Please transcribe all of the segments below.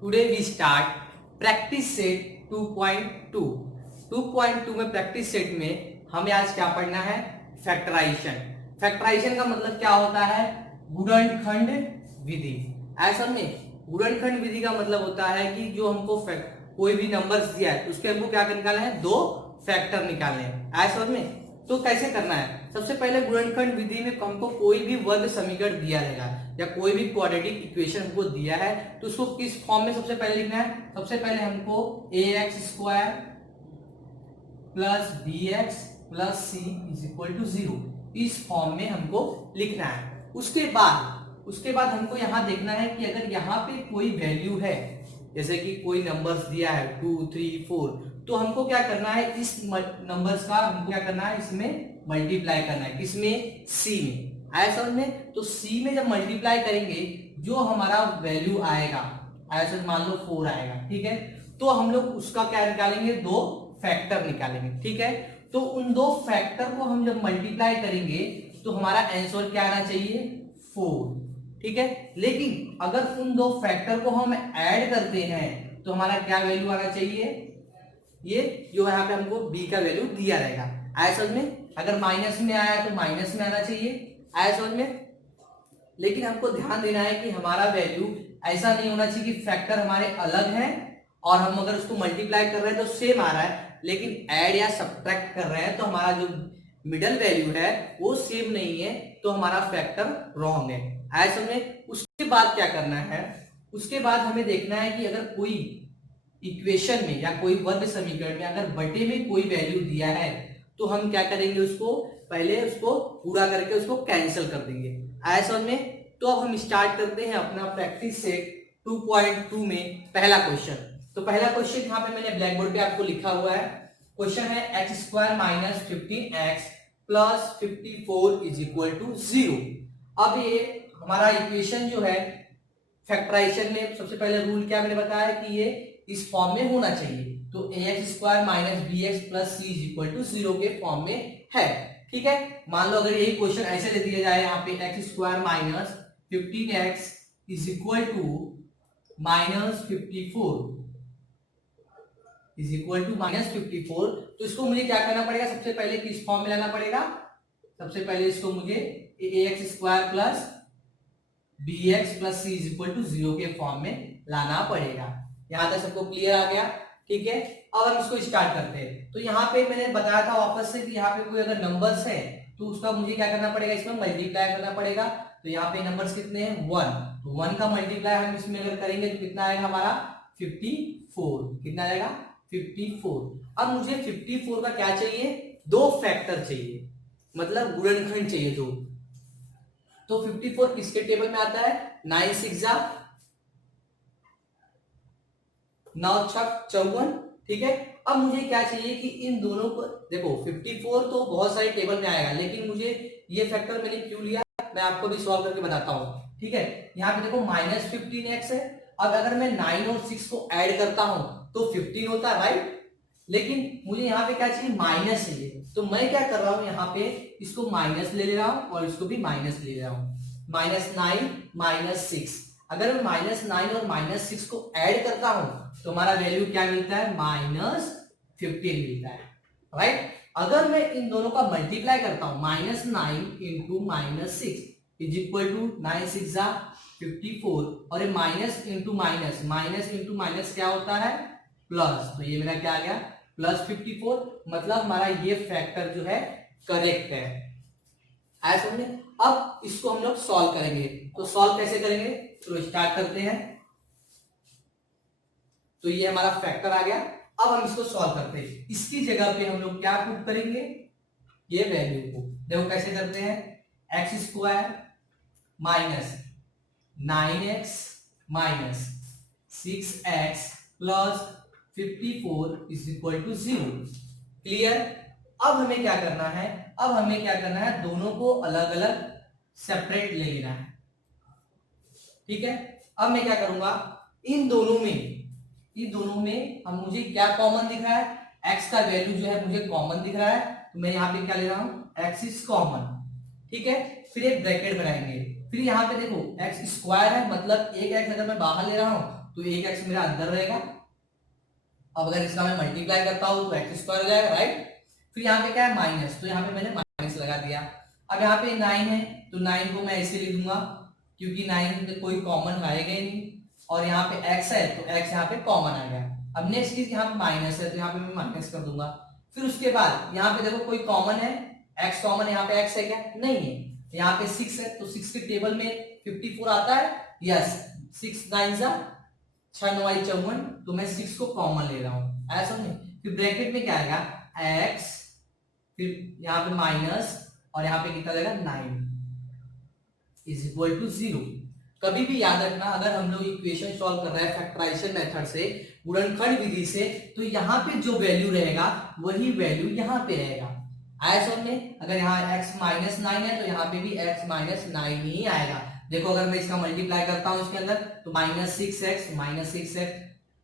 Today we start practice set 2.2। 2.2 में practice set में हमें आज क्या पढ़ना है? फैक्टराइजेशन। फैक्टराइजेशन का मतलब क्या होता है? गुणनखंड विधि। ऐसा में गुणनखंड विधि का मतलब होता है कि जो हमको कोई भी नंबर्स दिया है उसके हमको क्या निकालना है? दो फैक्टर निकालने हैं। ऐसा में तो कैसे करना है? सबसे पहले गुणनखंड विधि में हमको कोई भी वर्ग समीकरण दिया रहेगा या कोई भी क्वाड्रेटिक इक्वेशन हमको दिया है तो उसको किस फॉर्म में सबसे पहले लिखना है? सबसे पहले हमको ax square plus bx plus c is equal to 0 इस फॉर्म में हमको लिखना है। उसके बाद हमको यहाँ देखना है कि अगर यहाँ पे कोई वैल्यू है, जैसे कि कोई नंबर्स दिया है 2, 3, 4, तो हमको क्या करना है? इस नंबर्स का हमको क्या करना है? इसमें मल्टीप्लाई करना है। किसमें? सी में। आया समझ में? तो सी में जब मल्टीप्लाई करेंगे जो हमारा वैल्यू आएगा, ऐसे मान लो 4 आएगा, ठीक है, तो हम लोग उसका क्या निकालेंगे? दो फैक्टर निकालेंगे, ठीक है। तो उन दो फैक्टर को हम जब मल्टीप्लाई करेंगे तो हमारा आंसर क्या आना चाहिए? 4, ठीक है। लेकिन अगर उन दो फैक्टर को हम ऐड करते हैं तो हमारा क्या वैल्यू आना चाहिए? ये जो यहाँ पे हमको b का वैल्यू दिया रहेगा। आया समझ में? अगर माइनस में आया तो माइनस में आना चाहिए। आया समझ में? लेकिन हमको ध्यान देना है कि हमारा वैल्यू ऐसा नहीं होना चाहिए कि फैक्टर हमारे अलग हैं और हम अगर उसको मल्टीप्लाई कर रहे हैं तो सेम आ रहा है, लेकिन ऐड या सब्ट्रैक्ट कर रहे हैं तो हमारा जो मिडल वैल्यू है वो सेम नहीं है, तो हमारा फैक्टर रॉन्ग है। आया समझ में? उसके बाद क्या करना है? उसके बाद हमें देखना है कि अगर कोई इक्वेशन में या कोई वर्ग समीकरण में अगर बटे में कोई वैल्यू दिया है तो हम क्या करेंगे? उसको पहले उसको पूरा करके उसको कैंसिल कर देंगे। आया समझ में? तो अब हम स्टार्ट करते हैं अपना प्रैक्टिस सेट 2.2 में पहला क्वेश्चन। तो पहला क्वेश्चन यहाँ पे मैंने ब्लैक बोर्ड पे आपको लिखा हुआ है। क्वेश्चन है x square minus 15x plus 54 is equal to 0। अब ये हमारा इक्वेशन जो है फैक्टराइजेशन में सबसे पहले रूल क्या मैंने बताया कि ये इस फॉर्म में होना चाहिए। तो ax square minus b x plus c is equal to 0 के फॉर्म में है, ठीक है। मान लो अगर यही क्वेश्चन ऐसे दे दिया जाए, यहाँ पे x square minus 15x is equal to minus 54 is equal to minus 54, तो इसको मुझे क्या करना पड़ेगा? सबसे पहले किस फॉर्म में लाना पड़ेगा? सबसे पहले इसको मुझे ax square plus b x plus c is equal to 0 के फॉर्म में लाना पड़ेगा। यहां तक सबको क्लियर आ गया? ठीक है। अब हम इसको स्टार्ट करते हैं। तो यहाँ पे मैंने बताया था वापस से कि यहाँ पे कोई अगर नंबर्स है तो उसका मुझे क्या करना पड़ेगा? इसमें मल्टीप्लाई करना पड़ेगा। तो यहाँ पे नंबर्स कितने हैं? 1, तो 1 का मल्टीप्लाई हम इसमें अगर करेंगे तो कितना आएगा हमारा? 54। कितना आएगा? 54। अब मुझे 54 का क्या चाहिए? दो फैक्टर चाहिए, मतलब गुणनखंड चाहिए दो। तो 54 किसके टेबल में आता है? 9 6 9 छक 54, ठीक है। अब मुझे क्या चाहिए कि इन दोनों को देखो, 54 तो बहुत सारे टेबल में आएगा, लेकिन मुझे ये फैक्टर मैंने क्यों लिया मैं आपको भी सॉल्व करके बताता हूं, ठीक है। यहाँ पे देखो माइनस 15x है। अब अगर मैं 9 और 6 को ऐड करता हूं तो 15 होता है, राइट। लेकिन मुझे यहाँ पे क्या चाहिए? माइनस चाहिए। तो मैं क्या कर रहा हूं? यहाँ पे इसको माइनस ले रहा हूं और इसको भी माइनस ले रहा हूं। -9 -6, अगर मैं -9 और -6 को ऐड करता हूं तो हमारा वैल्यू क्या मिलता है? -15 मिलता है, राइट। अगर मैं इन दोनों का मल्टीप्लाई करता हूं, -9 इंटू -6 इज इक्वल टू 9 6 54, और माइनस इंटू माइनस क्या होता है? प्लस। तो ये मेरा क्या आ गया? प्लस 54। मतलब हमारा ये फैक्टर जो है करेक्ट है। आया समझे? अब इसको हम लोग सॉल्व करेंगे। तो सॉल्व कैसे करेंगे? तो स्टार्ट करते हैं। तो ये हमारा फैक्टर आ गया। अब हम इसको सॉल्व करते हैं। इसकी जगह पे हम लोग क्या पुट करेंगे? ये वैल्यू को देखो कैसे करते हैं। X square minus 9x minus 6x plus 54 is equal to 0। Clear? अब हमें क्या करना है? अब हमें क्या करना है? दोनों को अलग अलग सेपरेट ले लेना है, ठीक है। अब मैं क्या करूंगा? इन दोनों में हम मुझे क्या कॉमन दिख रहा है? x का वैल्यू जो है मुझे कॉमन दिख रहा है, तो मैं यहाँ पे क्या ले रहा हूं? x इज कॉमन, ठीक है। फिर एक ब्रैकेट बनाएंगे। फिर यहाँ पे देखो x स्क्वायर है, मतलब एक x अगर मैं बाहर ले रहा हूं तो एक एक्स मेरा अंदर रहेगा। अब अगर इसका मैं मल्टीप्लाई करता हूं तो एक्स स्क्वायर हो जाएगा, राइट। फिर यहाँ पे क्या है माइनस, तो यहाँ पे मैंने माइनस लगा दिया। अब यहाँ पे 9 है तो 9 को मैं ऐसे लिख दूंगा क्योंकि 9 में कोई कॉमन आएगा ही नहीं, और यहाँ पे x है तो x यहाँ पे कॉमन आ गया। अब नेक्स्ट चीज यहाँ पे माइनस है तो यहाँ पे मैं माइनस कर दूंगा। फिर उसके बाद यहाँ पे देखो कोई कॉमन है, x कॉमन है, यहाँ पे x है क्या, नहीं है। यहाँ पे 6 है तो 6 के टेबल में 54 आता है, यस। 6 9 जा 6 9 54, तो मैं 6 को कॉमन ले रहा हूँ, ऐसा नहीं। फिर ब्रैकेट में क्या आएगा x, फिर यहाँ पे माइनस, और यहाँ पे कितना देगा 9 इज इक्वल टू 0। कभी भी याद रखना, अगर हम लोग इक्वेशन सॉल्व कर रहे हैं फैक्टराइजेशन मेथड से, गुणनखंड विधि से, तो यहाँ पे जो वैल्यू रहेगा वही वैल्यू यहाँ पे रहेगा। आया समझ में? अगर यहाँ x माइनस 9 है तो यहाँ पे भी x माइनस 9 ही आएगा। देखो अगर मैं इसका मल्टीप्लाई करता हूँ इसके अंदर तो माइनस 6x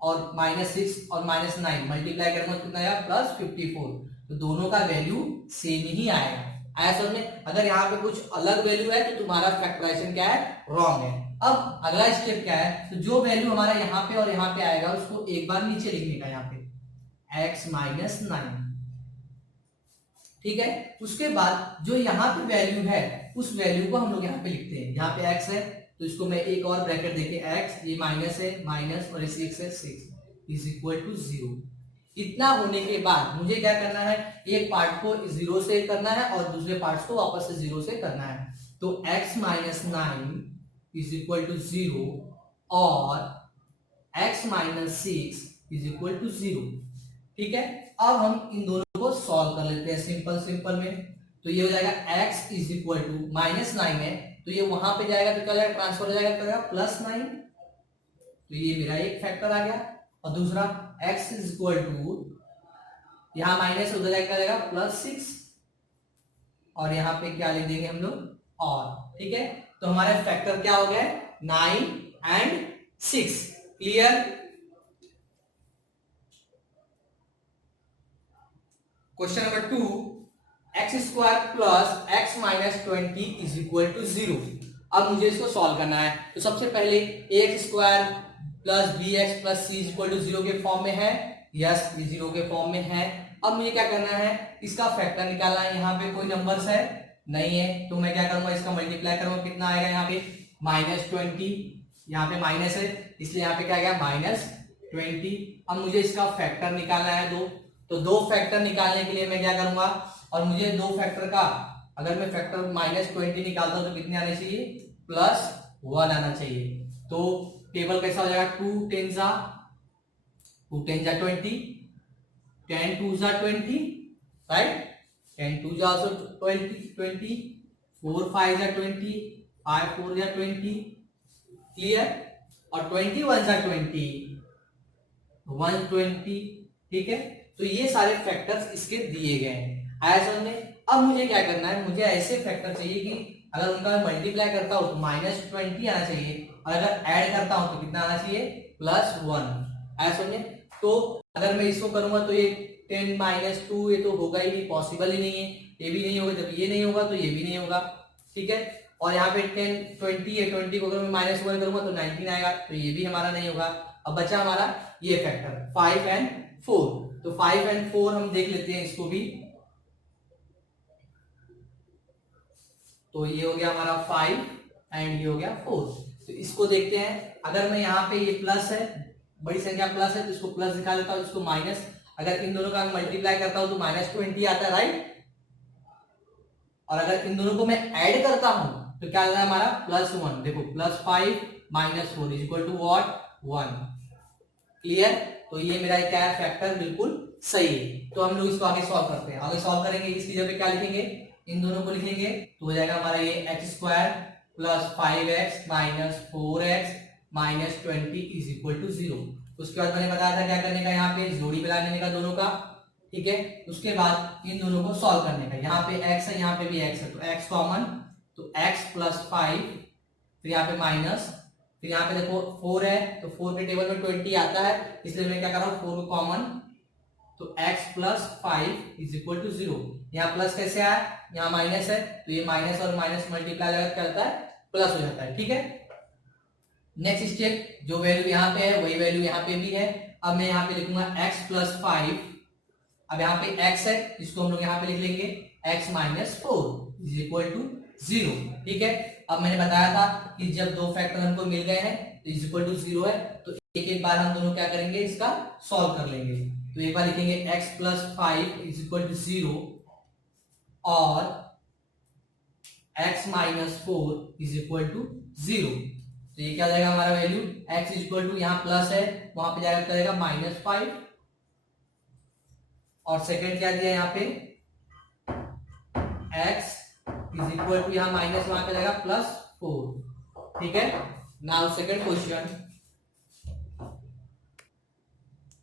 और माइनस 6 और माइनस 9 मल्टीप्लाई करूंगा तो कितना आएगा प्लस 54, तो दोनों का वैल्यू सेम ही आएगा। आया समझ में? अगर यहाँ पे कुछ अलग वैल्यू है तो तुम्हारा फैक्टराइजेशन क्या है, रॉन्ग है। अब अगला स्टेप क्या है, तो जो वैल्यू हमारा यहाँ पे और यहाँ पे आएगा उसको एक बार नीचे लिखने का, यहाँ पे x माइनस 9, ठीक है। उसके बाद जो यहाँ पे वैल्यू है उस वैल्यू को हम लोग यहाँ पे लिखते हैं। यहाँ पे x है तो इसको मैं एक और ब्रैकेट देके x, ये माइनस है माइनस, और ये 6 है 6 इज इक्वल टू 0। इतना होने के बाद मुझे क्या करना है, एक पार्ट को 0 से करना है और दूसरे पार्ट को वापस से 0 से करना है। तो x minus 9 is equal to 0 और x minus 6 is equal to 0, ठीक है। अब हम इन दोनों को सॉल्व कर लेते हैं सिंपल में। तो ये हो जाएगा x is equal to minus 9 है तो ये वहां पे जाएगा तो क्या जाएगा, ट्रांसफर हो जाएगा प्लस 9, तो ये मेरा एक फैक्टर आ गया। और दूसरा x इज इक्वल टू, यहां माइनस उधर जाएगा प्लस 6, और यहाँ पे क्या लिख देंगे हम लोग और, ठीक है। तो हमारा फैक्टर क्या हो गया, 9 and 6। Clear? Question number 2, x square plus x minus 20 is equal to 0। अब मुझे इसको सॉल्व करना है। तो सबसे पहले x square plus b x plus c is equal to 0 के फॉर्म में है, यस ये 0 के फॉर्म में है। अब मुझे क्या करना है, इसका फैक्टर निकालना है। यहाँ पे कोई नंबर्स है नहीं है तो मैं क्या करूंगा, इसका मल्टीप्लाई करूंगा, कितना आएगा यहाँ पे माइनस 20, यहाँ पे माइनस है इसलिए यहाँ पे क्या आएगा माइनस 20। अब मुझे इसका फैक्टर निकालना है दो, तो दो फैक्टर निकालने के लिए मैं क्या करूंगा, और मुझे दो फैक्टर का, अगर मैं फैक्टर माइनस 20 निकालता हूं तो कितने आने चाहिए, प्लस 1 आना चाहिए। तो टेबल कैसा हो जाएगा, 2 10 जा 20, 10 2 जा 20, राइट, 10 2 जा also 20, 4 5 जा 20, 5 4 जा 20, क्लियर। और 21 जा 20, 120, ठीक है। तो ये सारे फैक्टर्स इसके दिए गए हैं, आया समझ में। अब मुझे क्या करना है, मुझे ऐसे फैक्टर चाहिए कि अगर उनका मल्टीप्लाई करता हूं तो माइनस 20 आना चाहिए, और अगर ऐड करता हूं तो कितना आना चाहिए, प्लस 1, आया समझे। तो अगर मैं इसको करूंगा तो ये 10 माइनस 2 ये तो होगा ही नहीं, पॉसिबल ही नहीं है, ये भी नहीं होगा। जब ये नहीं होगा तो ये भी नहीं होगा, ठीक है। और यहाँ पे 10 20 है, 20 को अगर मैं माइनस 1 करूंगा तो 19 आएगा, तो ये भी हमारा नहीं होगा। अब बचा हमारा ये फैक्टर 5 एंड 4, तो 5 एंड 4 हम देख लेते हैं इसको भी। तो ये हो गया हमारा 5 एंड ये हो गया 4, तो इसको देखते हैं। अगर मैं यहाँ पे ये प्लस है, बड़ी संख्या प्लस है तो इसको प्लस दिखा देता हूँ, इसको माइनस। अगर इन दोनों का मल्टीप्लाई करता हूं तो माइनस 20 आता है, राइट। और अगर इन दोनों को मैं ऐड करता हूं तो क्या आता है हमारा, प्लस 1। देखो plus 5 minus 4 is equal to what, 1, clear. तो ये मेरा क्या है, फैक्टर बिल्कुल सही है। तो हम लोग इसको आगे सॉल्व करते हैं। आगे सॉल्व करेंगे, इसकी जगह पे क्या लिखेंगे, इन दोनों को लिखेंगे, तो हो जाएगा हमारा ये x square plus 5x minus 4x minus 20 is equal to 0। उसके बाद मैंने बताया था क्या करने का, यहाँ पे जोड़ी बना लेने का दोनों का, ठीक है। उसके बाद इन दोनों को सॉल्व करने का, यहाँ पे x है यहाँ पे भी x है तो x कॉमन, तो x प्लस 5, फिर यहाँ पे माइनस, फिर यहाँ पे देखो 4 है तो 4 के टेबल में 20 आता है, इसलिए मैं क्या कर रहा हूँ 4 को कॉमन, तो x plus 5 is equal to 0। यहाँ प्लस कैसे आया, यहाँ माइनस है तो ये माइनस और माइनस मल्टीप्लाई लगा क्या होता है, प्लस हो जाता है, ठीक है। नेक्स्ट स्टेप, जो वैल्यू यहाँ पे है वही वैल्यू यहाँ पे भी है। अब मैं यहाँ पे लिखूंगा x प्लस 5। अब यहाँ पे x है, जिसको हम लोग यहाँ पे लिख लेंगे x minus 4 is equal to 0। ठीक है, अब मैंने बताया था कि जब दो फैक्टर हमको मिल गए हैं तो इज इक्वल टू 0 है, तो एक एक बार हम दोनों क्या करेंगे, इसका सॉल्व कर लेंगे। तो एक बार लिखेंगे x plus 5 is equal to 0 और x minus 4 is equal to 0। तो ये क्या जाएगा हमारा value, x is equal to, यहाँ प्लस है वहां पे जाएगा करेगा -5, और सेकंड क्या दिया यहाँ पे x इज इक्वल टू, यहाँ माइनस वहां पे जाएगा +4। ठीक है, now second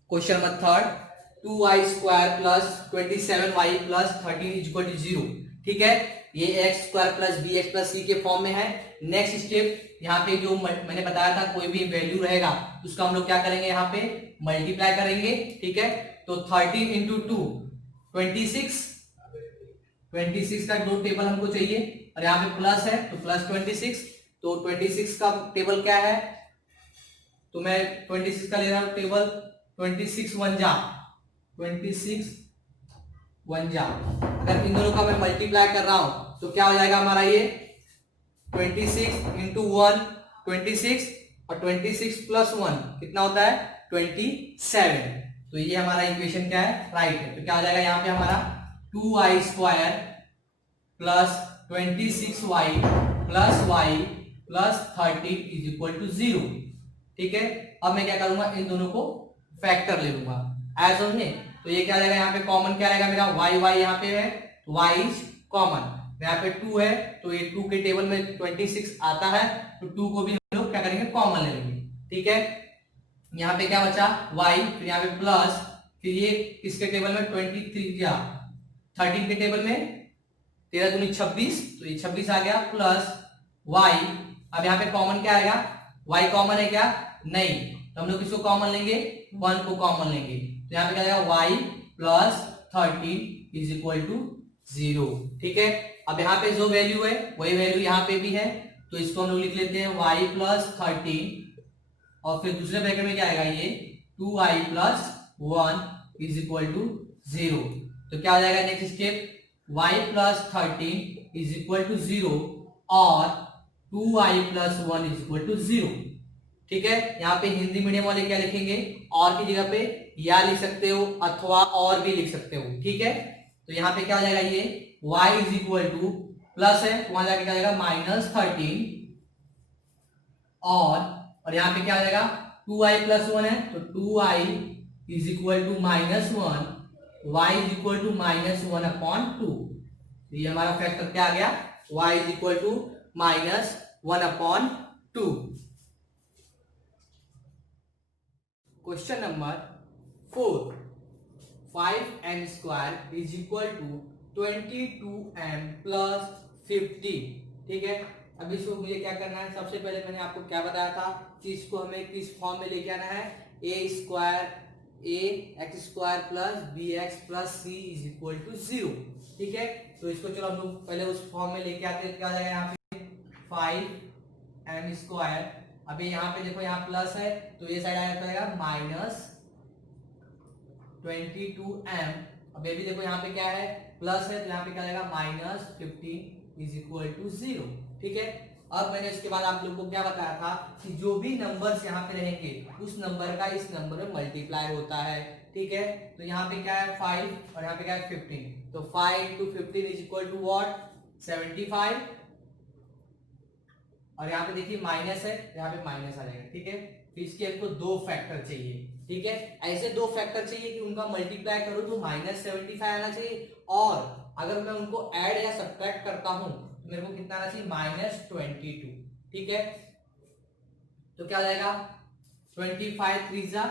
question number third, 2y square plus 27y plus 13 is equal to 0। ठीक है, ये x square plus b x plus c के फॉर्म में है। नेक्स्ट स्टेप, यहाँ पे जो मैंने बताया था कोई भी वैल्यू रहेगा उसका हम लोग क्या करेंगे, यहाँ पे मल्टीप्लाई करेंगे। ठीक है, तो 13 इंटू 2 26 का दो टेबल हमको चाहिए, और यहाँ पे प्लस है तो प्लस 26, तो 26 का टेबल क्या है, तो मैं 26 का ले रहा हूँ टेबल, 26 वन जा, अगर इन दोनों का मैं मल्टीप्लाई कर रहा हूं तो क्या हो जाएगा हमारा ये 26 इंटू 1 26, और 26 प्लस 1 कितना होता है 27। तो ये हमारा इक्वेशन क्या है, राइट है। तो क्या हो जाएगा यहाँ पे हमारा 2y square plus 26y plus y plus 13 is equal to 0। ठीक है, अब मैं क्या करूंगा, इन दोनों को फैक्टर ले लूंगा, ऐसा समझे। तो ये क्या जाएगा, यहाँ पे कॉमन क्या रहेगा मेरा, y यहाँ पे है तो y इज कॉमन, यहाँ पे 2 है तो ये 2 के टेबल में 26 आता है, तो 2 को भी हम लोग क्या करेंगे, कॉमन ले लेंगे। ठीक है, यहाँ पे क्या बचा y, फिर यहाँ पे प्लस, फिर ये किसके टेबल में 23 या 13 के टेबल में 13 दूनी 26, तो ये 26 आ गया, प्लस y। अब यहाँ पे कॉमन क्या आएगा, y कॉमन है क्या, नहीं, तो हम लोग किसको कॉमन लेंगे, 1 को कॉमन लेंगे, तो यहाँ पे क्या आएगा y plus 13 is equal to 0। ठीक है, अब यहाँ पे जो वैल्यू है वही वैल्यू यहाँ पे भी है, तो इसको हम लोग लिख लेते हैं y प्लस 13, और फिर दूसरे ब्रैकेट में क्या आएगा, ये 2y plus 1 is equal to 0। तो क्या हो जाएगा next step, y plus 13 is equal to 0 और 2y plus 1 is equal to 0। ठीक है, यहाँ पे हिंदी मीडियम वाले क्या लिखेंगे, और की जगह पे या लिख सकते हो अथवा और भी लिख सकते हो। ठीक है, तो यहाँ पे क्या हो जाएगा, ये y is equal to, plus है वहां जाके क्या जाएगा -13, और यहाँ पे क्या हो जाएगा 2y प्लस 1 है तो 2y is equal to -1, y is equal to -1/2। तो ये हमारा फैक्टर क्या आ गया, y is equal to -1/2। Question number 4, 5m square is equal to 22m plus 50। ठीक है, अब इसको मुझे क्या करना है, सबसे पहले मैंने आपको क्या बताया था कि इसको हमें किस फॉर्म में लेके आना है, a square x square plus bx plus c is equal to 0। ठीक है, तो इसको चलो हम लोग पहले उस फॉर्म में लेके आते हैं। क्या हो जाएगा यहाँ पे 5m स्क्वायर, अभी यहाँ पे देखो यहाँ प्लस है तो ये साइड आ जाएगा -22m, अब ये भी देखो यहाँ पे क्या है प्लस है तो यहाँ पे क्या आएगा -15 इज इक्वल टू 0। ठीक है, अब मैंने इसके बाद आप लोगों को क्या बताया था कि जो भी नंबर्स यहाँ पे रहेंगे उस नंबर का इस नंबर में मल्टीप्लाई होता है। ठीक है, तो यहाँ पे क्या है 5 और यहाँ पे क्या है 15, तो 5 into 15 is equal to what 75, और यहाँ पे देखिए माइनस है, यहाँ पे माइनस आ जाएगा। ठीक है, फिर इसके आपको दो फैक्टर चाहिए। ठीक है, ऐसे दो फैक्टर चाहिए कि उनका मल्टीप्लाई करो तो -75 आना चाहिए, और अगर मैं उनको ऐड या सब्ट्रैक्ट करता हूं तो मेरे को कितना आना चाहिए -22। ठीक है, तो क्या हो जाएगा 25 3 जा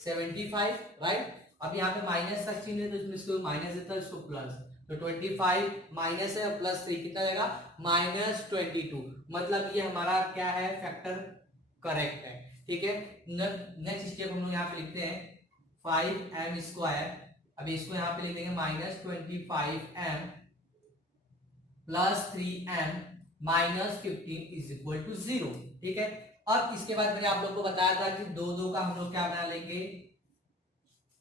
75, राइट। अब यहाँ पे माइनस का चिन्ह है तो इसमें इसको माइनस देता है, इसको प्लस, तो 25 माइनस है प्लस 3 कितना जाएगा -22, मतलब ये हमारा क्या है फैक्टर करेक्ट है। ठीक है, नेक्स्ट स्टेप हम लोग यहाँ पे लिखते हैं 5m स्क्वायर, अभी इसको यहाँ पे लिख देंगे -25m plus 3m -15 is equal to 0। ठीक है, अब इसके बाद मैंने आप लोग को बताया था कि दो दो का हम लोग क्या बना लेंगे,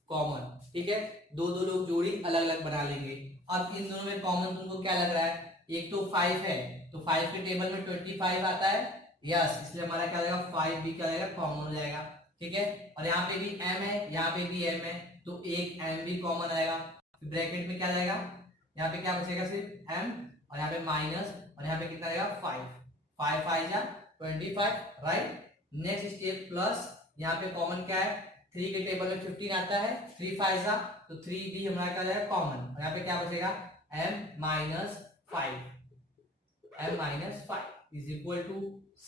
कॉमन। ठीक है, दो दो लोग जोड़ी अलग अलग बना लेंगे। अब इन दोनों में कॉमन तुमको क्या लग रहा है, एक तो 5 है, तो 5 के टेबल में 25 आता है, यस, इसलिए हमारा क्या जाएगा 5 भी क्या जाएगा, कॉमन हो जाएगा। ठीक है, और यहाँ पे भी m है, यहाँ पे भी m है, तो एक m भी कॉमन आएगा। ब्रैकेट में क्या जाएगा, यहाँ पे क्या बचेगा, सिर्फ m, और यहाँ पे माइनस, और यहाँ पे कितना आएगा 5, 5 5 जा 25, राइट। नेक्स्ट स्टेप प्लस, यहाँ पे कॉमन क्या है, 3 के टेबल में 15 आता है, 3 5 जा, तो 3 भी हमारा क्या जाएगा कॉमन, और यहाँ पे क्या बचेगा m minus 5, m minus 5 is equal to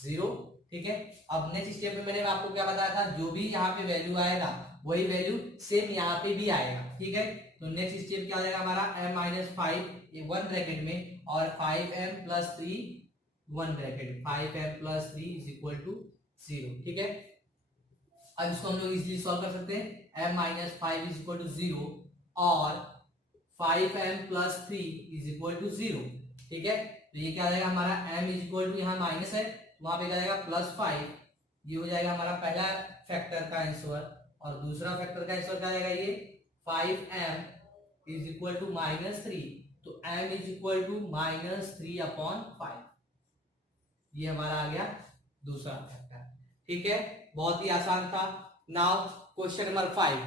0। ठीक है, अब नेक्स्ट स्टेप में मैंने आपको क्या बताया था, जो भी यहाँ पे वैल्यू आएगा वही वैल्यू सेम यहाँ पे भी आएगा। ठीक है, तो नेक्स्ट स्टेप क्या हो जाएगा हमारा, m माइनस 5 1 ब्रैकेट में, और 5m plus 3 1 bracket, 5m plus 3 is equal to 0। ठीक है, अब इसको हम लोग इजीली सॉल्व कर सकते हैं, m minus 5 is equal to 0 और 5m plus 3 is equal to 0। ठीक है, तो ये क्या हो जाएगा हमारा, m इज इक्वल टू, यहाँ माइनस है, वहां पे क्या जाएगा प्लस 5, ये हो जाएगा हमारा पहला फैक्टर का आंसर, और दूसरा फैक्टर का आंसर क्या आएगा, ये 5m is equal to minus 3, तो m is equal to minus 3/5, ये हमारा आ गया दूसरा फैक्टर। ठीक है, बहुत ही आसान था। Now question number 5,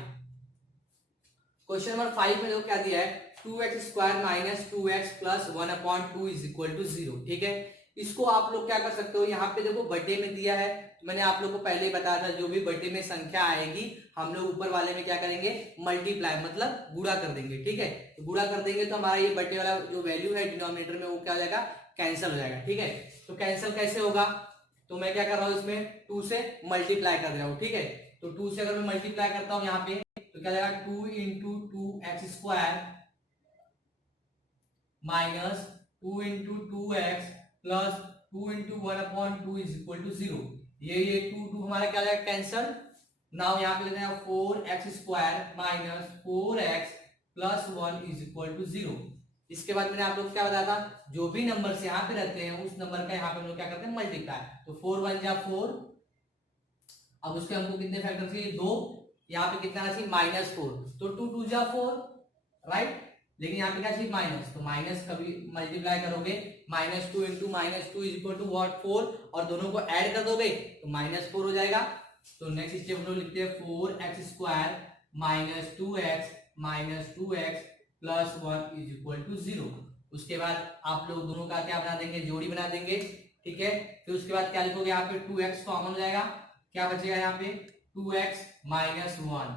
question number 5 में जो क्या दिया है, 2x square minus 2x plus 1/2 is equal to 0। ठीक है, इसको आप लोग क्या कर सकते हो, यहाँ पे देखो बटे में दिया है, तो मैंने आप लोग को पहले ही बताया था, जो भी बटे में संख्या आएगी हम लोग ऊपर वाले में क्या करेंगे, मल्टीप्लाई, मतलब गुणा कर देंगे। ठीक है, तो गुणा कर देंगे तो हमारा ये बटे वाला जो वैल्यू है डिनोमिनेटर में, वो क्या हो जाएगा, कैंसिल हो जाएगा। ठीक है, तो कैंसिल कैसे होगा, तो मैं क्या कर रहा हूँ, इसमें 2 से मल्टीप्लाई कर रहा हूँ। ठीक है, तो 2 से अगर मैं मल्टीप्लाई करता हूँ यहाँ पे, तो क्या जाएगा 2 into 2x square minus 2 into 2x plus 2 into 1/2 is equal to 0। ये 2 हमारा क्या जाएगा, कैंसल। नाउ यहाँ पे लेते हैं 4x square minus 4x plus 1 is equal to 0। इसके बाद मैंने आप लोग क्या बताया था, जो भी नंबर से यहाँ पे रहते हैं उस नंबर का यहाँ पे हम लोग क्या करते हैं, मल्टीप्लाई, तो 4 1 जा 4, अब उसके हमको कितने फैक्टर चाहिए, 2, यहाँ पे कितना चाहिए -4, तो 2 2 जा 4, राइट, लेकिन यहाँ पे क्या चाहिए माइनस, तो माइनस कभी मल्टीप्लाई करोगे, -2 into -2 is equal to what 4, और दोनों को ऐड कर दोगे तो -4 हो जाएगा। तो नेक्स्ट स्टेप हम लोग लिखते हैं 4x square minus 2x plus 1 is equal to 0। उसके बाद आप लोग दोनों का क्या बना देंगे, जोड़ी बना देंगे। ठीक है, फिर उसके बाद क्या लिखोगे, यहाँ पे 2x कॉमन हो जाएगा, क्या बचेगा यहाँ पे 2x माइनस 1।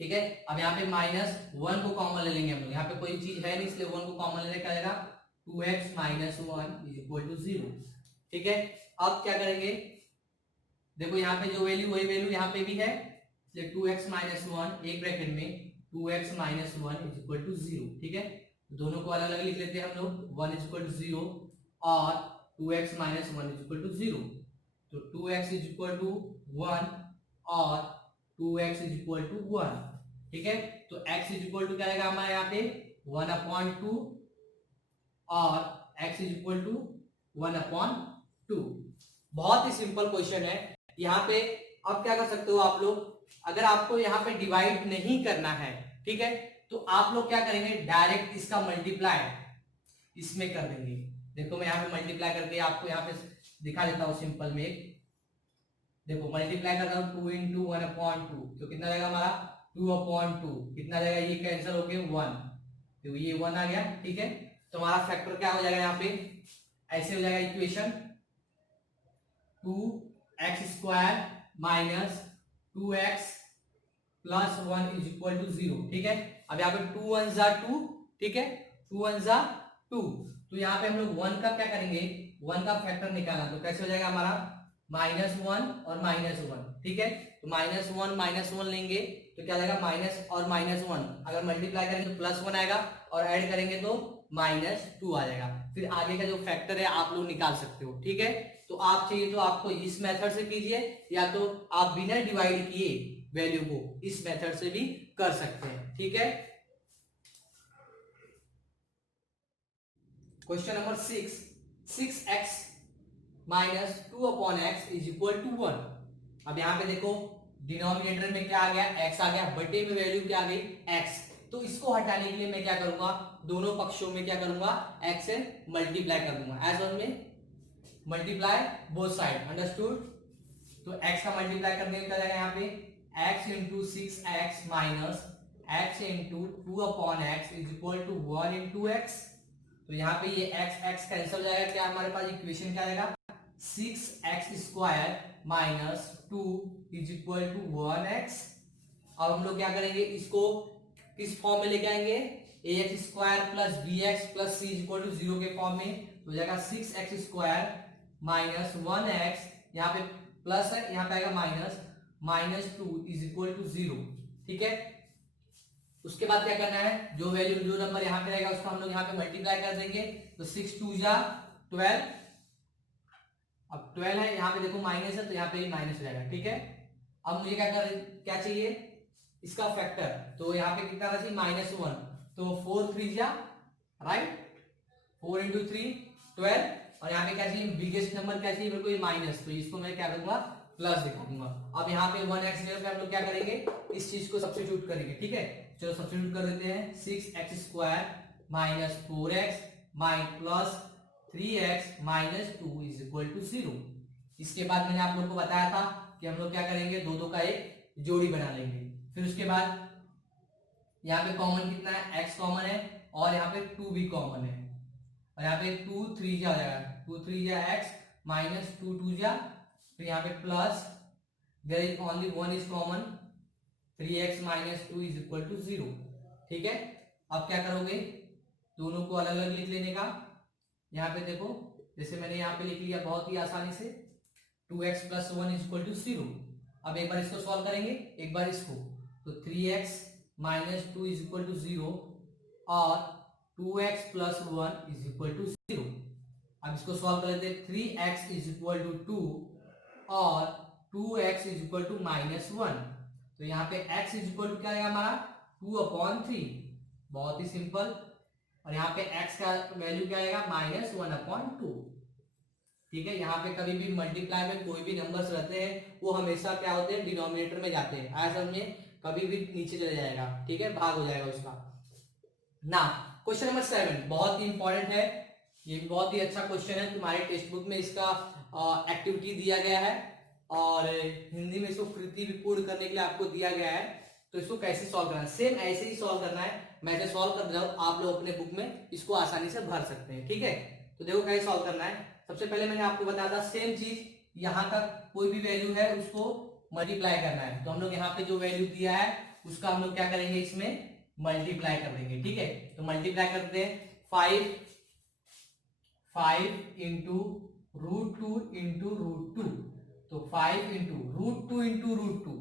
ठीक है, अब यहाँ पे -1 को कॉमन ले लेंगे हम लोग, यहाँ पे कोई चीज है नहीं इसलिए 1 को कॉमन लेने क्या आएगा, 2x minus 1 is equal to 0। ठीक है, अब क्या करेंगे, देखो यहाँ पे जो वैल्यू वही वैल्यू यहाँ पे भी है, इसलिए 2x माइनस 1 एक ब्रैकेट में 2x minus 1 is equal to 0। ठीक है, दोनों को अलग अलग लिख लेते हैं हम लोग, 1 इज इक्वल टू 0 और 2x minus 1 is equal to 0, तो 2x इज इक्वल टू 1 और 2x इज इक्वल टू 1। ठीक है, तो x इज इक्वल टू क्या आएगा हमारे यहाँ पे 1/2 और x इज इक्वल टू 1/2। बहुत ही सिंपल क्वेश्चन है यहाँ पे। अब क्या कर सकते हो आप लोग, अगर आपको यहाँ पे डिवाइड नहीं करना है, ठीक है, तो आप लोग क्या करेंगे, डायरेक्ट इसका मल्टीप्लाई इसमें कर देंगे। देखो मैं यहाँ पे मल्टीप्लाई करके आपको यहाँ पे दिखा देता हूँ सिंपल में। देखो मल्टीप्लाई करता हूँ 2 इंटू 1/2, तो कितना जाएगा हमारा 2/2, कितना जाएगा, ये कैंसिल हो गया 1, तो ये 1 आ गया। ठीक है, तो हमारा फैक्टर क्या हो जाएगा, यहाँ पे ऐसे हो जाएगा equation 2x square minus 2x plus 1 is equal to 0। ठीक है, अब यहाँ पे 2 1 जा 2, ठीक है, 2 1 जा 2, तो यहाँ पे हम लोग 1 का क्या करेंगे, 1 का फैक्टर निकालना, तो कैसे हो जाएगा हमारा -1 और -1। ठीक है, तो -1 लेंगे तो क्या जाएगा माइनस और -1, अगर मल्टीप्लाई करेंगे तो +1 आएगा और ऐड करेंगे तो -2 आ जाएगा। फिर आगे का जो फैक्टर है आप लोग निकाल सकते हो। ठीक है, तो आप चाहिए तो आपको इस मेथड से कीजिए, या तो आप बिना डिवाइड किए वैल्यू को इस मेथड से भी कर सकते हैं। ठीक है, question number 6, 6x minus 2/x is equal to 1। अब यहाँ पे देखो डिनोमिनेटर में क्या आ गया, x आ गया, बटे में वैल्यू क्या आ गई, x। तो इसको हटाने के लिए मैं क्या करूंगा, दोनों पक्षों में क्या करूंगा, x से मल्टीप्लाई कर दूंगा। एज वन में मल्टीप्लाई बोथ साइड, अंडरस्टूड। तो x का मल्टीप्लाई करने में क्या जाएगा यहाँ पे, x into 6x minus x into 2/x is equal to 1 into x। तो यहाँ पे ये x कैंसिल हो जाएगा, क्या हमारे पास इक्वेशन क्या आएगा, 6x square minus 2 is equal to 1x। अब हम लोग क्या करेंगे, इसको किस फॉर्म में लेके आएंगे, ax square plus bx plus c is equal to 0 के फॉर्म में। तो जाएगा 6x स्क्वायर माइनस 1x, यहाँ पे प्लस है, यहाँ पे आएगा माइनस 2 इज इक्वल टू 0। ठीक है, उसके बाद क्या करना है, जो वैल्यू जो नंबर यहाँ पे रहेगा उसको हम लोग यहाँ पे मल्टीप्लाई कर देंगे। तो 6 2 जा 12, अब 12 है, यहाँ पे देखो माइनस है तो यहाँ पे भी माइनस हो जाएगा। ठीक है, अब मुझे क्या चाहिए, इसका फैक्टर। तो यहाँ पे कितना चाहिए, -1। तो 4 3 जा राइट, 4 इंटू 3 12, और यहाँ पे क्या चाहिए, बिगेस्ट नंबर क्या चाहिए मेरे को, ये माइनस। तो इसको मैं क्या करूंगा, प्लस दिखा दूंगा। अब यहाँ पे 1x जगह पे हम लोग क्या करेंगे, इस चीज को सब्स्टिट्यूट करेंगे। ठीक है, चलो सब्स्टिट्यूट कर देते हैं। 6x square minus 4x plus 3x minus 2 is equal to 0। इसके बाद मैंने आप लोग को बताया था कि हम लोग क्या करेंगे, दो का एक जोड़ी बना लेंगे। फिर उसके बाद यहाँ पे कॉमन कितना है, x कॉमन है, और यहाँ पे 2 भी कॉमन है, और यहाँ पे 2 3 जा जाएगा, 2 3 जा x माइनस 2 2 जा, फिर यहाँ पे plus, there is only 1 is common, 3x minus 2 is equal to 0। ठीक है, अब क्या करोगे, दोनों को अलग अलग लिख लेने का। यहाँ पे देखो जैसे मैंने यहाँ पे लिख लिया बहुत ही आसानी से, 2x plus 1 is equal to 0। अब एक बार इसको सॉल्व करेंगे, एक बार इसको। तो 3x minus 2 is equal to 0 और 2x plus 1 is equal to 0। अब इसको सॉल्व कर लेते हैं। 3x इज इक्वल टू 2 और 2x इज इक्वल टू -1। तो यहाँ पे x इज इक्वल टू क्या आएगा हमारा, 2/3, बहुत ही सिंपल। और यहाँ पे x का वैल्यू क्या आएगा, -1/2। ठीक है, यहाँ पे कभी भी मल्टीप्लाई में कोई भी नंबर्स रहते हैं वो हमेशा क्या होते हैं, डिनोमिनेटर में जाते हैं। आया समझ में, कभी भी नीचे चले जाएगा। ठीक है, भाग हो जाएगा उसका ना। क्वेश्चन नंबर 7 बहुत ही इंपॉर्टेंट है, ये बहुत ही अच्छा क्वेश्चन है, तुम्हारे टेक्स्ट बुक में इसका एक्टिविटी दिया गया है, और हिंदी में इसको कृति भी पूर्ण करने के लिए आपको दिया गया है। तो इसको कैसे सॉल्व करना है, सेम ऐसे ही सॉल्व करना है, मैं ऐसे सॉल्व कर रहा हूं, आप लोग अपने बुक में इसको आसानी से भर सकते हैं। ठीक है, तो देखो कैसे सॉल्व करना है। सबसे पहले मैंने आपको बताया था सेम चीज, यहाँ तक कोई भी वैल्यू है उसको मल्टीप्लाई करना है। तो हम लोग यहाँ पे जो वैल्यू दिया है उसका हम लोग क्या करेंगे, इसमें मल्टीप्लाई कर देंगे। ठीक है, तो मल्टीप्लाई करते हैं, 5 इंटू √2 इंटू √2। तो 5 इंटू √2 इंटू √2।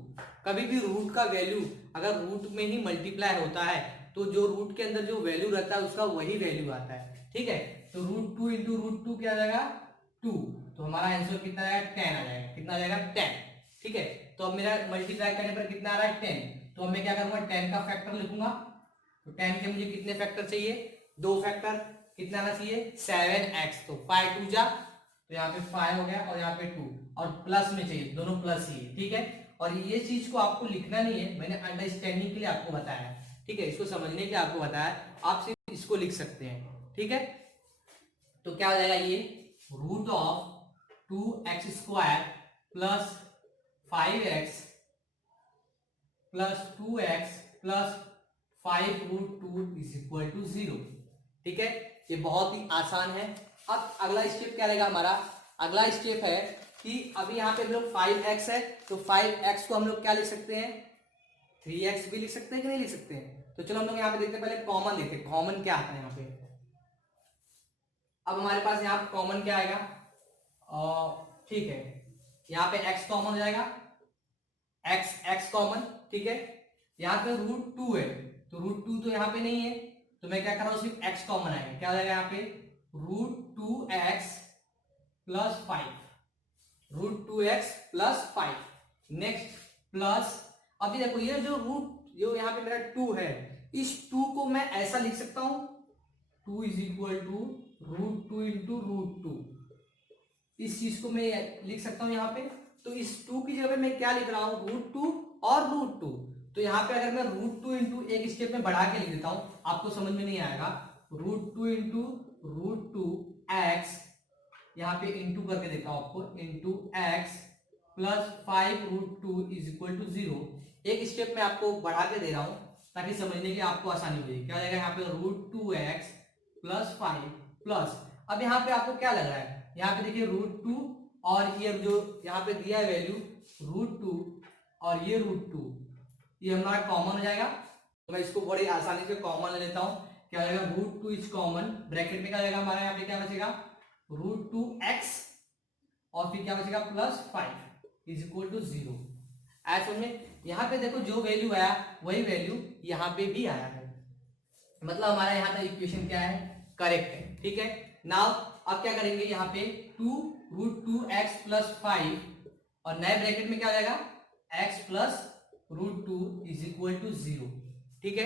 कभी भी रूट का वैल्यू अगर रूट में ही मल्टीप्लाई होता है तो जो रूट के अंदर जो वैल्यू रहता है उसका वही वैल्यू आता है। ठीक है, तो √2 इंटू √2 क्या आ जाएगा, 2। तो हमारा आंसर कितना आएगा, 10 आ जाएगा। कितना आ जाएगा, 10। ठीक है, तो अब मेरा मल्टीप्लाई करने पर कितना आ रहा है, 10। तो अब मैं क्या करूंगा, 10 का फैक्टर लिखूंगा। तो 10 के मुझे कितने फैक्टर चाहिए, 2 फैक्टर। कितना आना चाहिए, 7x। तो 5 2 जा, तो यहाँ पे 5 हो गया, और यहाँ पे 2, और प्लस में चाहिए, दोनों प्लस ही है। ठीक है, और ये चीज को आपको लिखना नहीं है, मैंने अंडरस्टैंडिंग के लिए आपको बताया है। ठीक है, इसको समझने के लिए आपको बताया, आप सिर्फ इसको लिख सकते हैं। ठीक है, तो क्या हो जाएगा, ये √2x square plus 5x plus 2x plus 5√2 is equal to 0। ठीक है, ये बहुत ही आसान है। अब अगला स्टेप क्या रहेगा हमारा, अगला स्टेप है कि अभी यहाँ पे हम लोग 5x है, तो 5x को हम लोग क्या लिख सकते हैं, 3x भी लिख सकते हैं कि नहीं लिख सकते हैं। तो चलो हम लोग यहाँ पे देखते हैं, पहले कॉमन देखते हैं, कॉमन क्या आता है यहाँ पे। अब हमारे पास यहाँ कॉमन क्या आएगा, ठीक है, यहाँ पे x कॉमन हो जाएगा, x कॉमन। ठीक है, यहाँ पे √2 है, तो √2 तो यहाँ पे नहीं है, तो मैं क्या कर रहा हूँ, सिर्फ x कॉमन आएगा। क्या हो जाएगा यहाँ पे, √2x plus 5, √2x plus 5। Next plus, अभी देखो ये जो यहाँ पे मेरा 2 है, इस 2 को मैं ऐसा लिख सकता हूं, 2 इज इक्वल टू √2 इंटू √2, इस चीज को मैं लिख सकता हूं यहाँ पे। तो इस 2 की जगह पे मैं क्या लिख रहा हूं, √2 और √2। तो यहाँ पे अगर मैं √2 इंटू एक स्टेप में बढ़ा के लिख देता हूं, आपको समझ में नहीं आएगा। √2 इंटू √2 x, यहाँ पे इंटू करके देता हूं आपको, into x plus 5 √2 is equal to 0। एक स्टेप में आपको बढ़ा के दे रहा हूं ताकि समझने की आपको आसानी हो जाए। क्या हो जाएगा यहाँ पे, √2x प्लस 5 प्लस, अब यहाँ पे आपको क्या लग रहा है, यहाँ पे देखिए √2 और ये जो यहाँ पे दिया है वैल्यू √2 और ये √2, ये हमारा कॉमन हो जाएगा। तो मैं इसको बड़ी आसानी से कॉमन ले लेता हूं। क्या हो जाएगा, √2 इज कॉमन, ब्रैकेट में क्या हो जाएगा हमारा, यहाँ पे क्या बचेगा, √2x और फिर क्या बचेगा प्लस 5 इज इक्वल टू 0। ऐसे में यहाँ पे देखो जो वैल्यू आया वही वैल्यू यहाँ पे भी आया है, मतलब हमारा यहाँ का इक्वेशन क्या है, करेक्ट है। ठीक है, नाउ अब क्या करेंगे, यहाँ पे 2√2x प्लस 5 और नए ब्रैकेट में क्या हो जाएगा, x plus √2 is equal to 0। ठीक है,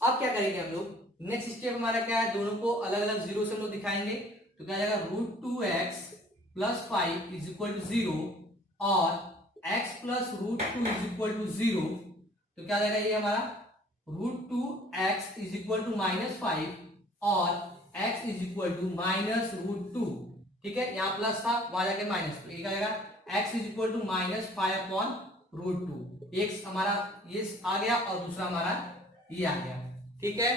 अब क्या करेंगे हम लोग, नेक्स्ट स्टेप हमारा क्या है, दोनों को अलग अलग जीरो से हम लोग दिखाएंगे। तो क्या हो जाएगा, √2x plus 5 is equal to 0 और x plus √2 is equal to 0। तो क्या हो जाएगा, ये हमारा √2x इज इक्वल टू -5 और x इज इक्वल टू -√2। ठीक है, यहाँ प्लस था वहां जाके माइनस, तो ये क्या आएगा, x इज इक्वल टू -5/√2। एक हमारा ये आ गया और दूसरा हमारा ये आ गया। ठीक है,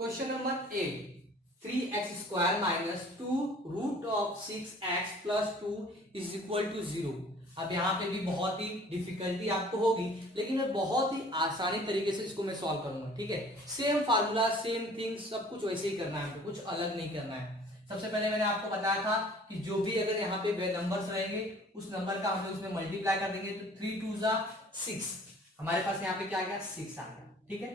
question number 8, 3x² minus 2√6x plus 2 is equal to 0। अब यहाँ पे भी बहुत ही डिफिकल्टी आपको होगी, लेकिन मैं बहुत ही आसानी तरीके से इसको मैं सॉल्व करूंगा। ठीक है, सेम फार्मूला सेम थिंग, सब कुछ वैसे ही करना है, कुछ अलग नहीं करना है। सबसे पहले मैंने आपको बताया था कि जो भी अगर यहाँ पे नंबर्स रहेंगे उस नंबर का हम लोग इसमें मल्टीप्लाई कर देंगे, तो 3 2 जा 6, हमारे पास यहाँ पे क्या आ गया, 6 आ गया। ठीक है,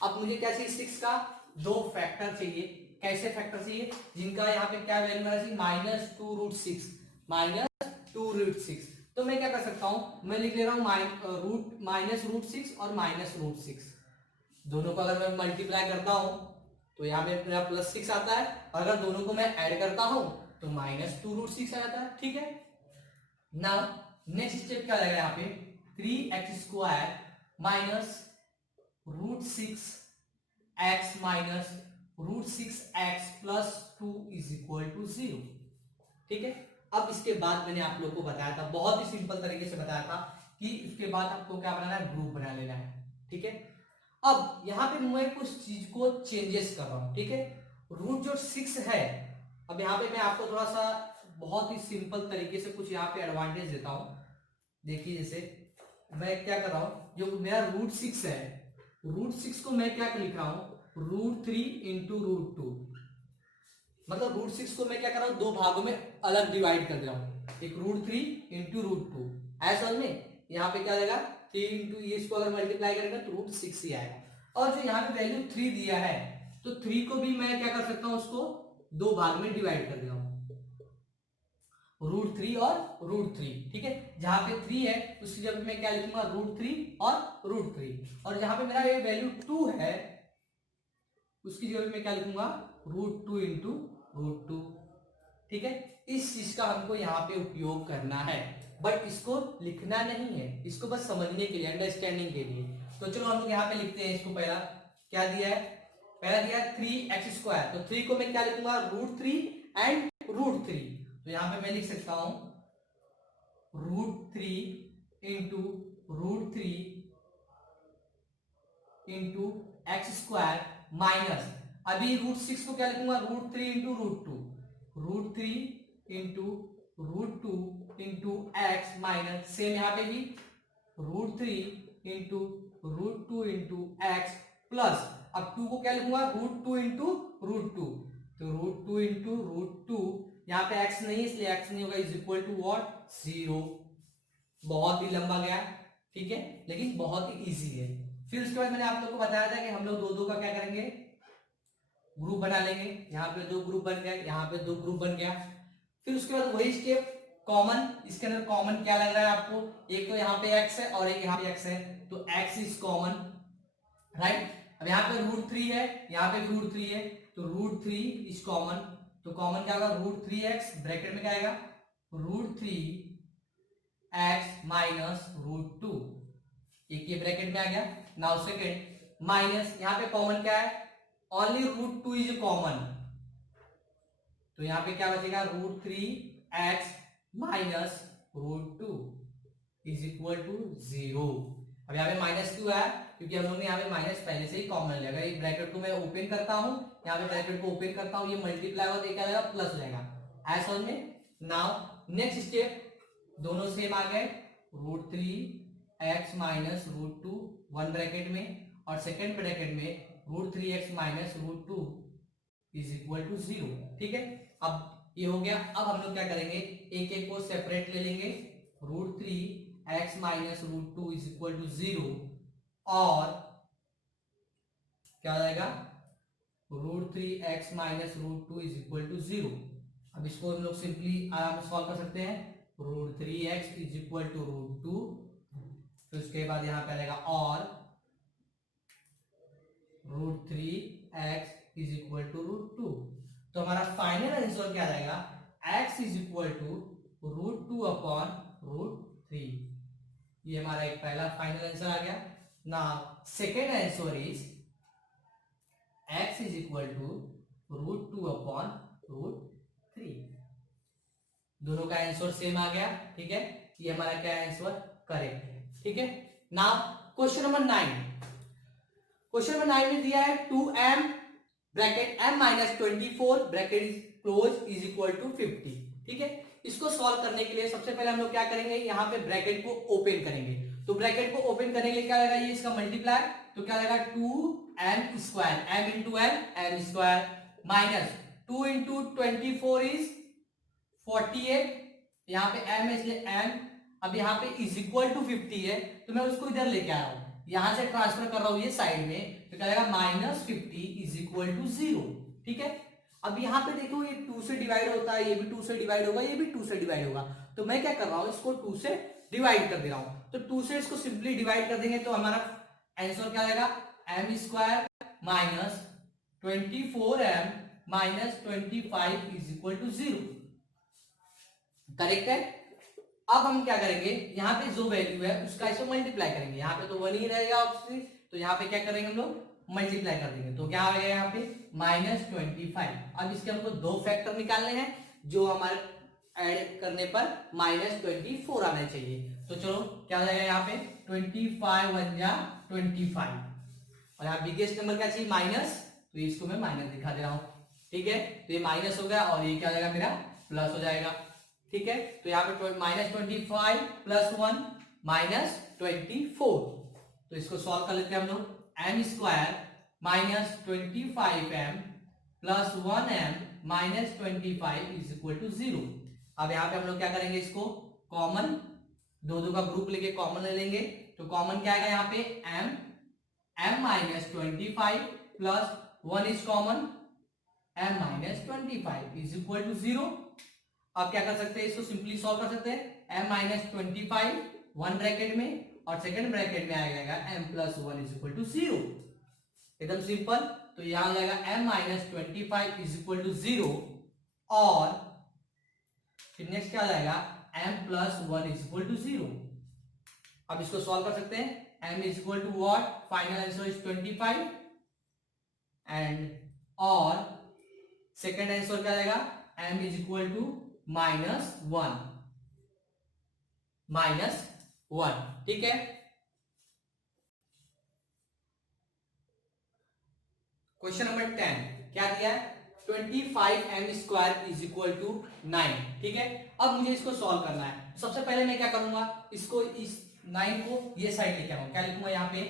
अब मुझे क्या चाहिए, 6 का 2 फैक्टर चाहिए। कैसे फैक्टर चाहिए, जिनका यहाँ पे क्या वैल्यू आना चाहिए, -2√6, -2√6। तो मैं क्या कर सकता हूं, मैं लिख ले रहा हूं -√6 और -√6, दोनों को अगर मैं मल्टीप्लाई करता हूं तो यहाँ पे मेरा +6 आता है, और अगर दोनों को मैं ऐड करता हूं तो -2√6 आ जाता है। ठीक है, नाउ नेक्स्ट स्टेप क्या लगेगा, यहाँ पे 3x² minus √6x minus √6x plus 2 is equal to 0। ठीक है, अब इसके बाद मैंने आप लोगों को बताया था, बहुत ही सिंपल तरीके से बताया था कि इसके बाद आपको क्या बनाना है, ग्रुप बना लेना है। ठीक है, अब यहाँ पे मैं कुछ चीज को चेंजेस कर रहा हूं। ठीक है, रूट जो 6 है, अब यहाँ पे मैं आपको थोड़ा सा बहुत ही सिंपल तरीके से कुछ यहाँ पे एडवांटेज देता हूं। देखिए, जैसे मैं क्या कर रहा हूं, जो मेरा √6 है, √6 को मैं क्या लिख रहा हूं, √3 इंटू √2, मतलब √6 को मैं क्या कर रहा हूं, दो भागों में अलग डिवाइड कर दे रहा हूं, एक √3 इंटू √2। ऐसा में यहाँ पे क्या आएगा, 3 इंटू ये, इसको अगर मल्टीप्लाई करेगा तो √6 ही आएगा। और जो यहाँ पे वैल्यू 3 दिया है, तो 3 को भी मैं क्या कर सकता हूं, उसको दो भाग में डिवाइड कर दे रहा हूं, √3 और √3। ठीक है, जहां पे 3 है उसकी जगह मैं क्या लिखूंगा, √3 और √3, और जहां पे मेरा ये वैल्यू 2 है उसकी जगह मैं क्या लिखूंगा, √2 इंटू √2। ठीक है, इस चीज का हमको यहाँ पे उपयोग करना है, बट इसको लिखना नहीं है, इसको बस समझने के लिए, अंडरस्टैंडिंग के लिए। तो चलो हम लोग यहाँ पे लिखते हैं इसको। पहला क्या दिया है, पहला दिया है 3x², तो 3 को मैं क्या लिखूंगा, √3 एंड √3। तो यहाँ पे मैं लिख सकता हूं √3 इंटू √3 इंटू x² माइनस, अभी √6 को क्या लिखूंगा, √3 into √2, √3 into √2 into x minus, same यहाँ पे भी √3 इंटू √2 इंटू x प्लस, अब 2 को क्या लिखूंगा, √2 इंटू √2, तो √2 इंटू √2, यहाँ पे x नहीं इसलिए x नहीं होगा, इज इक्वल टू व्हाट, 0। बहुत ही लंबा गया, ठीक है, लेकिन बहुत ही इजी है। फिर उसके बाद मैंने आप लोगों को बताया था कि हम लोग दो दो का क्या करेंगे, ग्रुप बना लेंगे। यहाँ पे दो ग्रुप बन गया, यहाँ पे दो ग्रुप बन गया। फिर उसके बाद वही स्टेप कॉमन, इसके अंदर कॉमन क्या लग रहा है आपको, एक तो यहाँ पे x है और एक यहाँ पे x है, तो x इज कॉमन, राइट। अब यहाँ पे √3 है, यहाँ पे √3 है, तो √3 इज कॉमन, तो कॉमन क्या होगा, √3x ब्रैकेट में क्या आएगा, √3x माइनस √2, एक ये ब्रैकेट में आ गया। नाउ सेकेंड माइनस, यहाँ पे कॉमन क्या है, ओनली √2 इज कॉमन, तो यहाँ पे क्या बचेगा, √3x minus √2 is equal to 0। अब यहाँ पे माइनस क्यों आया, क्योंकि हम लोग ने यहाँ पे माइनस पहले से ही कॉमन लिया। अगर ये ब्रैकेट को मैं ओपन करता हूँ, यहाँ पे ब्रैकेट को ओपन करता हूँ, ये मल्टीप्लाई होगा तो क्या आएगा, प्लस हो जाएगा। ऐसा समझ में। नाउ नेक्स्ट स्टेप, दोनों सेम आ गए, √3x माइनस √2 वन ब्रैकेट में, और सेकेंड ब्रैकेट में √3x minus √2 is equal to 0। ठीक है, अब ये हो गया। अब हम लोग क्या करेंगे, एक एक को सेपरेट ले लेंगे, √3x minus √2 is equal to 0, और क्या हो जाएगा, √3x minus √2 is equal to 0। अब इसको हम लोग सिंपली आराम से सॉल्व कर सकते हैं, √3x इज इक्वल टू √2, तो इसके बाद यहां पे आएगा और √3x इज इक्वल टू √2, तो हमारा फाइनल आंसर क्या आएगा, x is equal to √2 upon √3। ये हमारा एक पहला फाइनल आंसर आ गया। Now second answer is x is equal to √2 upon √3। दोनों का आंसर सेम आ गया। ठीक है, ये हमारा क्या आंसर करेक्ट है। ठीक है, now question number 9, question number 9 में दिया है 2m bracket m minus 24 bracket close is equal to 50। ठीक है, इसको सॉल्व करने के लिए सबसे पहले हम लोग क्या करेंगे, यहाँ पे ब्रैकेट को ओपन करेंगे, तो ब्रैकेट को ओपन करने के लिए क्या लगेगा, ये इसका मल्टीप्लाई, तो क्या लगेगा 2m square, m into m square, minus 2 into 24 is 48, यहाँ पे m है इसलिए m, अब यहाँ पे इज इक्वल टू 50 है, तो मैं उसको इधर लेके आ रहा हूं, यहां से ट्रांसफर कर रहा हूं ये साइड में, तो क्या आएगा -50 इज इक्वल टू 0। ठीक है, अब यहाँ पे देखो ये 2 से डिवाइड होता है, ये भी 2 से डिवाइड होगा, ये भी 2 से डिवाइड होगा, तो मैं क्या कर रहा हूं, इसको 2 से डिवाइड कर दे रहा हूं, तो 2 से इसको सिंपली डिवाइड कर देंगे तो हमारा आंसर क्या आएगा, m square minus 24m minus 25 is equal to 0। Correct है। अब हम क्या करेंगे, यहाँ पे जो वैल्यू है उसका इसको मल्टीप्लाई करेंगे, यहाँ पे तो 1 ही रहेगा ऑब्वियसली, तो यहाँ पे क्या करेंगे हम लोग मल्टीप्लाई कर देंगे, तो क्या आएगा यहाँ पे -25। अब इसके हमको दो फैक्टर निकालने हैं, जो हमारे ऐड करने पर -24 आना चाहिए, तो चलो क्या हो जाएगा यहाँ पे 25 1 जा 25, और यहाँ बिगेस्ट नंबर क्या चाहिए माइनस, तो इसको मैं माइनस दिखा दे रहा हूँ। ठीक है, तो ये माइनस हो गया और ये क्या हो जाएगा मेरा प्लस हो जाएगा। ठीक है, तो यहाँ पे -25 प्लस 1 -24, तो इसको सॉल्व कर लेते हैं हम लोग, m square minus 25m plus 1m minus 25 is equal to 0। अब यहाँ पे हम लोग क्या करेंगे, इसको कॉमन, दो का ग्रुप लेके कॉमन ले लेंगे, तो कॉमन क्या आएगा यहाँ पे m minus 25 plus 1 is common, m minus 25 is equal to 0। अब क्या कर सकते हैं, इसको सिंपली सॉल्व कर सकते हैं, m माइनस 25 वन ब्रैकेट में और सेकंड ब्रैकेट में आ जाएगा m plus 1 is equal to 0, एकदम सिंपल। तो यहां आ जाएगा m minus 25 is equal to 0, और फिर नेक्स्ट क्या आ जाएगा m plus 1 is equal to 0। अब इसको सॉल्व कर सकते हैं, m is equal to what, final answer is 25, and और सेकंड आंसर क्या आ जाएगा, m इज इक्वल टू -1। ठीक है, क्वेश्चन नंबर 10 क्या दिया है, 25m square is equal to 9। ठीक है, अब मुझे इसको सॉल्व करना है, सबसे पहले मैं क्या करूंगा, इसको इस 9 को ये साइड लेके आऊंगा, क्या लिखूंगा यहाँ पे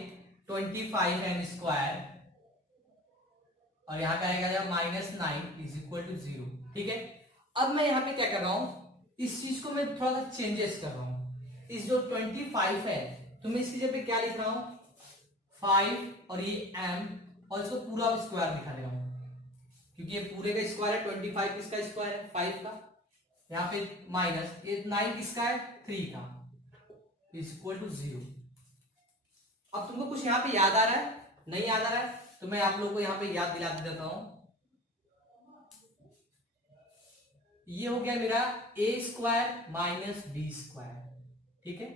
25m स्क्वायर, और यहाँ पे आएगा -9 इज इक्वल टू 0। ठीक है, अब मैं यहाँ पे क्या कर रहा हूं, इस चीज को मैं थोड़ा सा चेंजेस कर रहा हूं, इस जो 25 है तो मैं इसकी जगह पे क्या लिख रहा हूं 5, और ये m, और इसको पूरा स्क्वायर दिखा दे रहा हूं, क्योंकि ये पूरे का स्क्वायर है, 25 किसका स्क्वायर है 5 का, यहाँ पे माइनस ये 9 किसका है 3 का, इज इक्वल टू 0। अब तुमको कुछ यहाँ पे याद आ रहा है, नहीं याद आ रहा है, तो मैं आप लोगों को यहाँ पे याद दिला देता हूं। ये हो गया मेरा ए स्क्वायर माइनस बी स्क्वायर, ठीक है।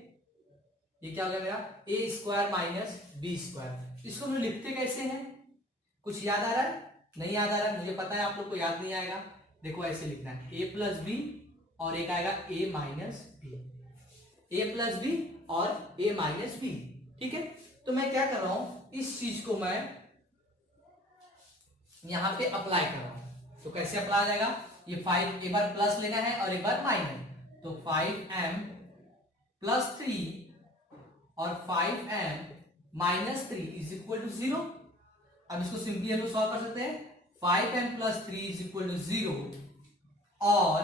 ये क्या हो गया मेरा ए स्क्वायर माइनस बी स्क्वायर। इसको हम लिखते कैसे हैं, कुछ याद आ रहा है? नहीं याद आ रहा है, मुझे पता है आप लोग को याद नहीं आएगा। देखो ऐसे लिखना है, ए प्लस बी और एक आएगा ए माइनस बी, ए प्लस बी और ए माइनस बी, ठीक है। तो मैं क्या कर रहा हूं, इस चीज को मैं यहां पे अप्लाई कर रहा हूं। तो कैसे अप्लाई हो जाएगा, ये 5 एक बार प्लस लेना है और एक बार माइनस, तो 5m प्लस 3 और 5m minus 3 is equal to 0। अब इसको सिंपली हम लोग सॉल्व कर सकते हैं, 5m plus 3 is equal to 0 और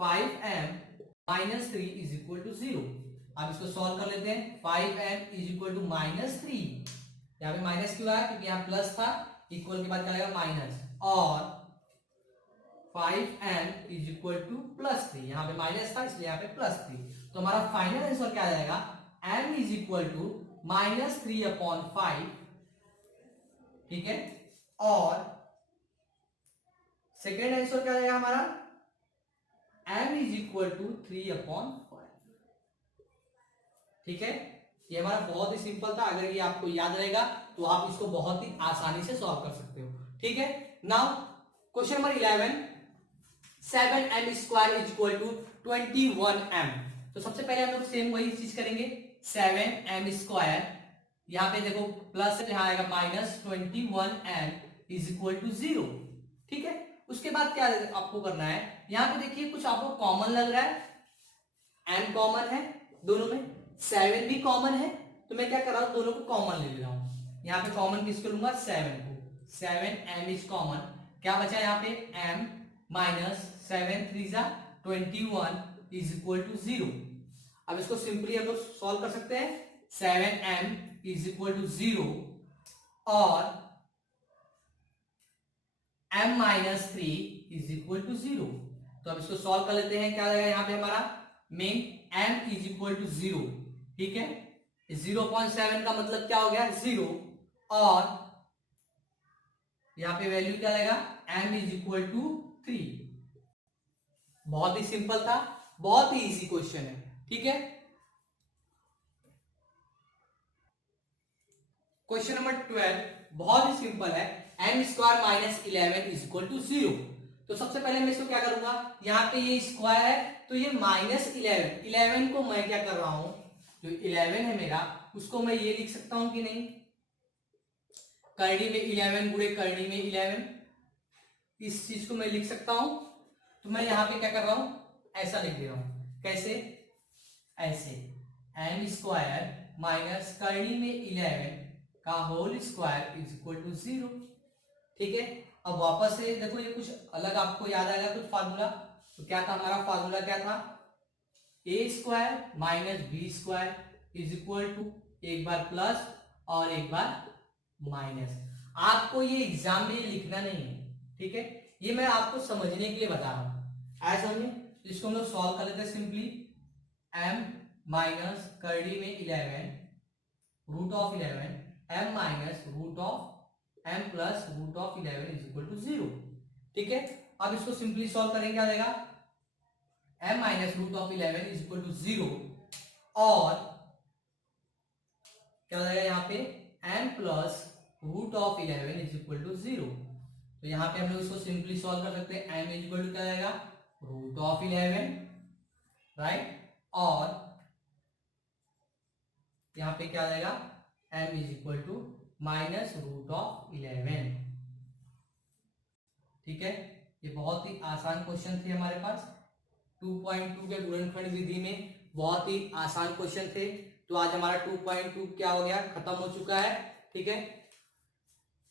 5m minus 3 is equal to 0। अब इसको सॉल्व कर लेते हैं, 5m is equal to minus 3, यहाँ पे माइनस क्यों आया, क्योंकि यहाँ प्लस था, इक्वल के बाद क्या आएगा माइनस, और 5m is equal to plus 3, यहाँ पे माइनस था इसलिए यहाँ पे प्लस 3। तो हमारा फाइनल आंसर क्या आ जाएगा, m is equal to minus 3/5, ठीक है। और सेकेंड आंसर क्या आ जाएगा हमारा, m इज इक्वल टू 3/5, ठीक है। ये हमारा बहुत ही सिंपल था, अगर ये आपको याद रहेगा तो आप इसको बहुत ही आसानी से सॉल्व कर सकते हो, ठीक है। Now question number 11, 7m square is equal to 21m। तो सबसे पहले हम लोग सेम वही चीज करेंगे, 7m स्क्वायर, यहां पे देखो प्लस यहां आएगा minus 21m is equal to 0, ठीक है। उसके बाद क्या आपको करना है, यहां पे देखिए कुछ आपको कॉमन लग रहा है, m कॉमन है दोनों में, 7 भी कॉमन है, तो मैं क्या कर रहा हूं, दोनों को कॉमन ले रहा हूं। यहां पे कॉमन किसको लूंगा, 7 को, 7m इज कॉमन, क्या बचा यहाँ पे m minus 7 3 21 is equal to 0। अब इसको सिंपली हम लोग सॉल्व कर सकते हैं, 7m इज इक्वल टू 0 और m minus 3 is equal to 0। तो अब इसको सॉल्व कर लेते हैं, क्या आ जाएगा यहाँ पे हमारा main m is equal to 0, ठीक है। 0.7 का मतलब क्या हो गया 0, और यहां पे वैल्यू क्या आएगा m इज इक्वल टू 3। बहुत ही सिंपल था, बहुत ही इजी क्वेश्चन है, ठीक है। क्वेश्चन नंबर 12 बहुत ही सिंपल है, m square minus 11 is equal to 0। तो सबसे पहले मैं इसको क्या करूंगा, यहाँ पे ये स्क्वायर है तो ये माइनस 11 को मैं क्या कर रहा हूं, जो 11 है मेरा उसको मैं ये लिख सकता हूं कि नहीं, करनी में 11 गुणे करनी में 11, इस चीज को मैं लिख सकता हूं। तो मैं यहां पे क्या कर रहा हूं, ऐसा लिख दे रहा हूं, कैसे, ऐसे m स्क्वायर माइनस करनी में 11 का whole square is equal to 0, ठीक है। अब वापस से देखो ये कुछ अलग आपको याद आएगा कुछ फार्मूला, तो क्या था हमारा फार्मूला, क्या था, a square minus b square is equal to एक बार प्लस और एक बार माइनस। आपको ये एग्जाम में लिखना नहीं है, ठीक है, ये मैं आपको समझने के लिए बता रहा हूं, ऐसा समझे। इसको हम लोग सॉल्व कर लेते हैं सिंपली, m माइनस करड़ी में 11 root of 11 m minus root of m plus root of 11 is equal to 0, ठीक है। अब इसको सिंपली सॉल्व करेंगे, क्या देगा m minus root of 11 is equal to 0 और क्या हो जाएगा यहाँ पे m plus root of 11 is equal to 0। तो यहाँ पे हम लोग इसको सिंपली सॉल्व कर सकते हैं, m इज इक्वल टू क्या जाएगा रूट ऑफ 11, राइट, और यहाँ पे क्या आ जाएगा m is equal to minus root of 11, ठीक है। ये बहुत ही आसान क्वेश्चन थे हमारे पास, 2.2 के गुणनखंड विधि में बहुत ही आसान क्वेश्चन थे। तो आज हमारा 2.2 क्या हो गया, खत्म हो चुका है, ठीक है।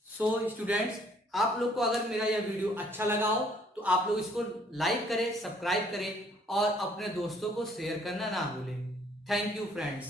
सो स्टूडेंट्स, आप लोग को अगर मेरा यह वीडियो अच्छा लगा हो तो आप लोग इसको लाइक करें, सब्सक्राइब करें और अपने दोस्तों को शेयर करना ना भूलें। Thank you friends.